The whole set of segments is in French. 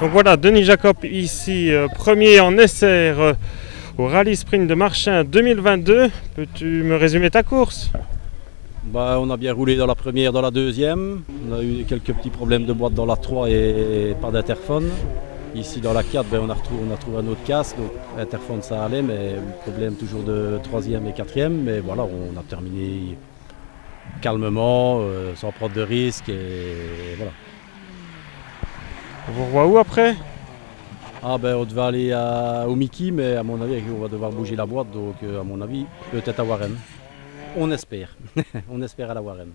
Donc voilà, Denis Jacob ici, premier en essai au Rallye Sprint de Marchin 2022. Peux-tu me résumer ta course? On a bien roulé dans la première, dans la deuxième. On a eu quelques petits problèmes de boîte dans la 3 et pas d'interphone. Ici dans la 4, on a trouvé un autre casque, donc l'interphone ça allait, mais problème toujours de 3e et 4e. Mais voilà, on a terminé calmement, sans prendre de risques et voilà. On vous revoit où après? On devait aller au Mickey, mais à mon avis on va devoir bouger la boîte, donc à mon avis peut-être à Warren. On espère, on espère à la Warren.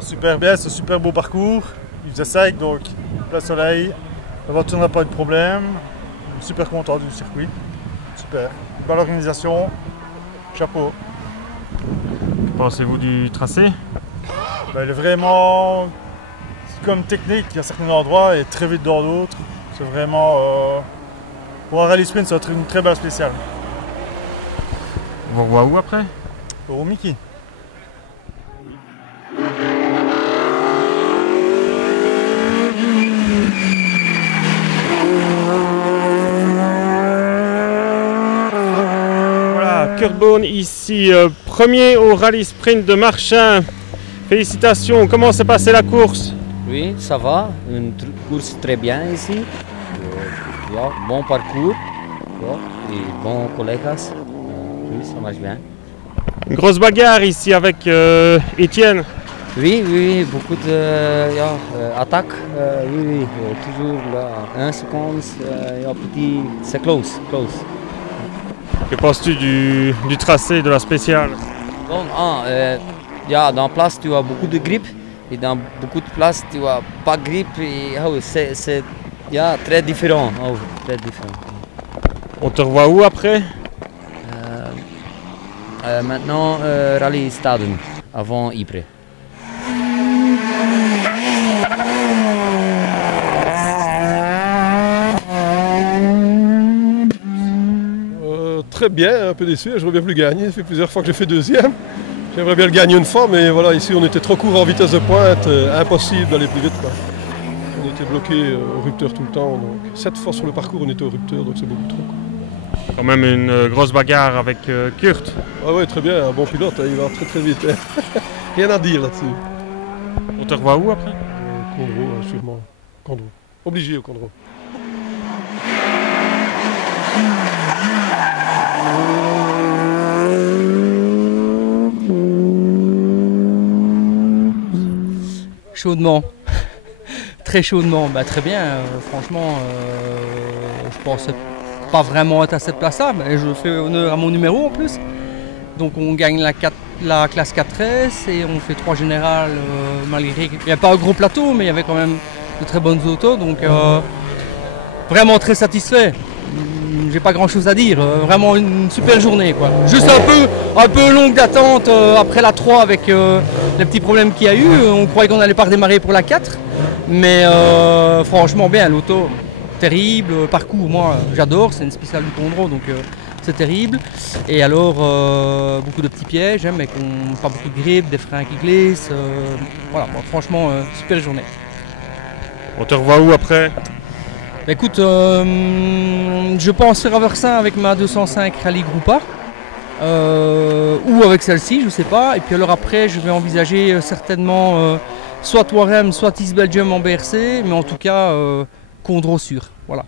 Super bien, c'est un super beau parcours. Il faisait sec, donc plein soleil. La voiture n'a pas eu de problème. Super content du circuit. Super. Belle organisation. Chapeau. Que pensez-vous du tracé? Il est vraiment comme technique à certains endroits et très vite dans d'autres. C'est vraiment pour un rallye sprint, c'est une très belle spéciale. On vous revoit où après? Au Mickey. Kurt Bone ici, premier au Rallye Sprint de Marchin. Félicitations, comment s'est passée la course? Oui, ça va, une course très bien ici. Bon parcours et bons collègues. Oui, ça marche bien. Une grosse bagarre ici avec Étienne. Oui, beaucoup d'attaques. Oui, toujours là, 1 seconde, petit, c'est close. Que penses-tu du tracé de la spéciale? Dans place tu as beaucoup de grippe et dans beaucoup de places tu as pas de grippe et c'est très différent. On te revoit où après? Maintenant Rallye Stadium avant Ypres. Très bien, un peu déçu, je reviens plus gagner, ça fait plusieurs fois que j'ai fait deuxième. J'aimerais bien le gagner une fois, mais voilà, ici on était trop court en vitesse de pointe, impossible d'aller plus vite, quoi. On était bloqué au rupteur tout le temps, donc 7 fois sur le parcours on était au rupteur, donc c'est beaucoup trop, quoi. Quand même une grosse bagarre avec Kurt. Ah ouais, très bien, un bon pilote, il va très vite. Rien à dire là-dessus. On te revoit où après? Condro, sûrement. Condro. Obligé au Condro. Chaudement, très chaudement, très bien, franchement, je pensais pas vraiment être à cette place-là, mais je fais honneur à mon numéro en plus. Donc on gagne la classe 4S et on fait 3 générales, malgré qu'il n'y a pas un gros plateau, mais il y avait quand même de très bonnes autos, donc vraiment très satisfait. J'ai pas grand chose à dire, vraiment une super journée, quoi. Juste un peu longue d'attente après la 3 avec les petits problèmes qu'il y a eu. On croyait qu'on allait pas redémarrer pour la 4, mais franchement bien, l'auto terrible, parcours moi j'adore, c'est une spéciale du Condro, donc c'est terrible. Et alors beaucoup de petits pièges, mais pas beaucoup de grippe, des freins qui glissent, voilà, franchement super journée. On te revoit où après? Écoute, je pense faire Aversin avec ma 205 Rallye Groupa ou avec celle-ci, je ne sais pas. Et puis alors après, je vais envisager certainement soit Warem, soit East Belgium en BRC, mais en tout cas Condro sûr. Voilà.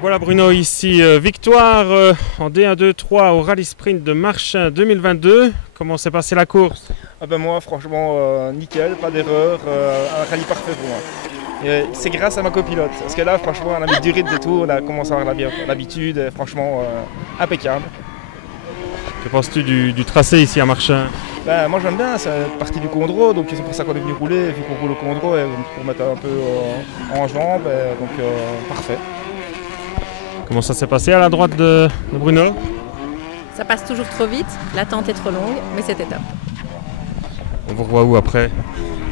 Voilà Bruno ici, victoire en D1, 2, 3 au Rallye Sprint de Marchin 2022. Comment s'est passée la course? Moi franchement nickel, pas d'erreur, un rallye parfait pour moi. C'est grâce à ma copilote, parce que là franchement on a mis du rythme et tout, on a commencé à avoir l'habitude, franchement impeccable. Que penses-tu du tracé ici à Marchin? Moi j'aime bien, c'est partie du Condro, donc c'est pour ça qu'on est venu rouler, vu qu'on roule au Condro, et pour mettre un peu en jambe, donc parfait. Comment ça s'est passé à la droite de Bruno? Ça passe toujours trop vite, l'attente est trop longue, mais c'était top. On vous revoit où après?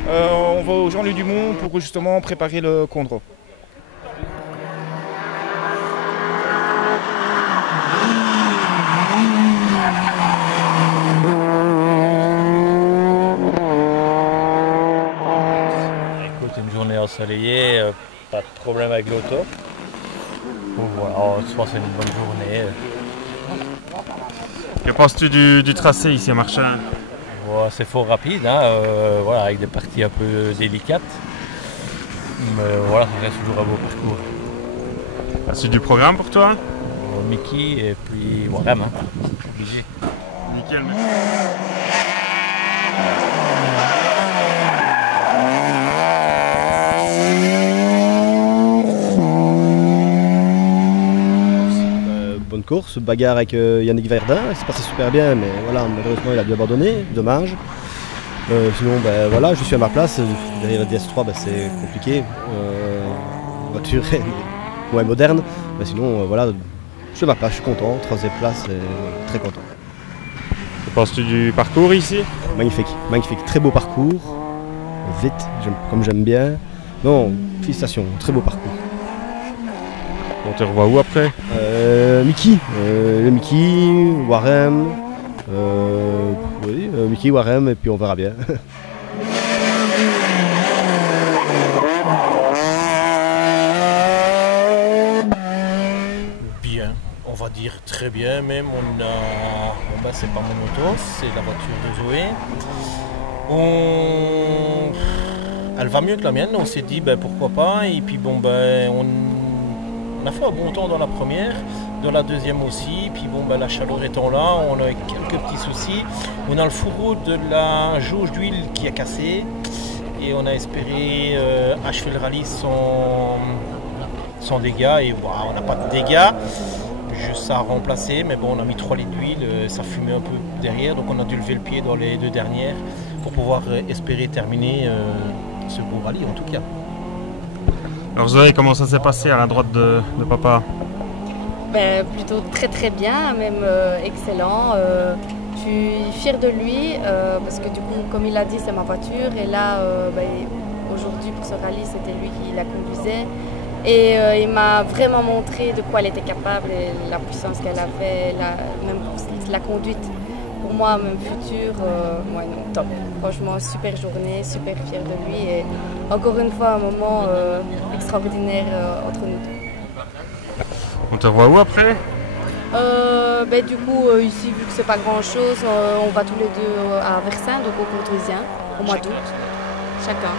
On va au Jean-Louis Dumont pour justement préparer le Condro. Écoute, une journée ensoleillée, pas de problème avec l'auto. Bon, voilà, je pense que c'est une bonne journée. Que penses-tu du tracé ici à Marchand? Bon, c'est fort rapide, hein, voilà, avec des parties un peu délicates. Mais voilà, ça reste toujours un beau parcours. C'est du programme pour toi? Mickey et puis Warem, hein, obligé. Nickel. Bonne course, bagarre avec Yannick Verdun, il s'est passé super bien, mais voilà, malheureusement il a dû abandonner, dommage. Sinon, ben, voilà, je suis à ma place, derrière la DS3 ben, c'est compliqué, la voiture est moins moderne, mais sinon voilà, je suis à ma place, je suis content, 3e place, et très content. Que penses-tu du parcours ici? Magnifique, magnifique, très beau parcours, vite, comme j'aime bien. Non, félicitations, très beau parcours. On te revoit où après? Mickey, le Mickey, Warem, oui, Mickey, Warem, et puis on verra bien. Bien, on va dire très bien même. Bon, c'est pas mon moto, c'est la voiture de Zoé. Elle va mieux que la mienne, on s'est dit pourquoi pas, et puis bon on a fait un bon temps dans la première, dans la deuxième aussi, puis bon la chaleur étant là, on a eu quelques petits soucis. On a le fourreau de la jauge d'huile qui a cassé et on a espéré achever le rallye sans dégâts, et wow, on n'a pas de dégâts, juste à remplacer, mais bon on a mis 3 litres d'huile, ça fumait un peu derrière, donc on a dû lever le pied dans les 2 dernières pour pouvoir espérer terminer ce beau rallye en tout cas. Alors Zoé, comment ça s'est passé à la droite de papa? Plutôt très bien, même excellent. Je suis fière de lui parce que du coup, comme il a dit, c'est ma voiture. Et là, aujourd'hui pour ce rallye, c'était lui qui la conduisait. Et il m'a vraiment montré de quoi elle était capable et la puissance qu'elle avait, même pour la conduite. Pour moi, même futur, top. Franchement, super journée, super fière de lui et encore une fois un moment extraordinaire entre nous deux. On te revoit où après? Du coup, ici, vu que c'est pas grand chose, on va tous les deux à Versin, donc au Courtoisien, au mois d'août, chacun.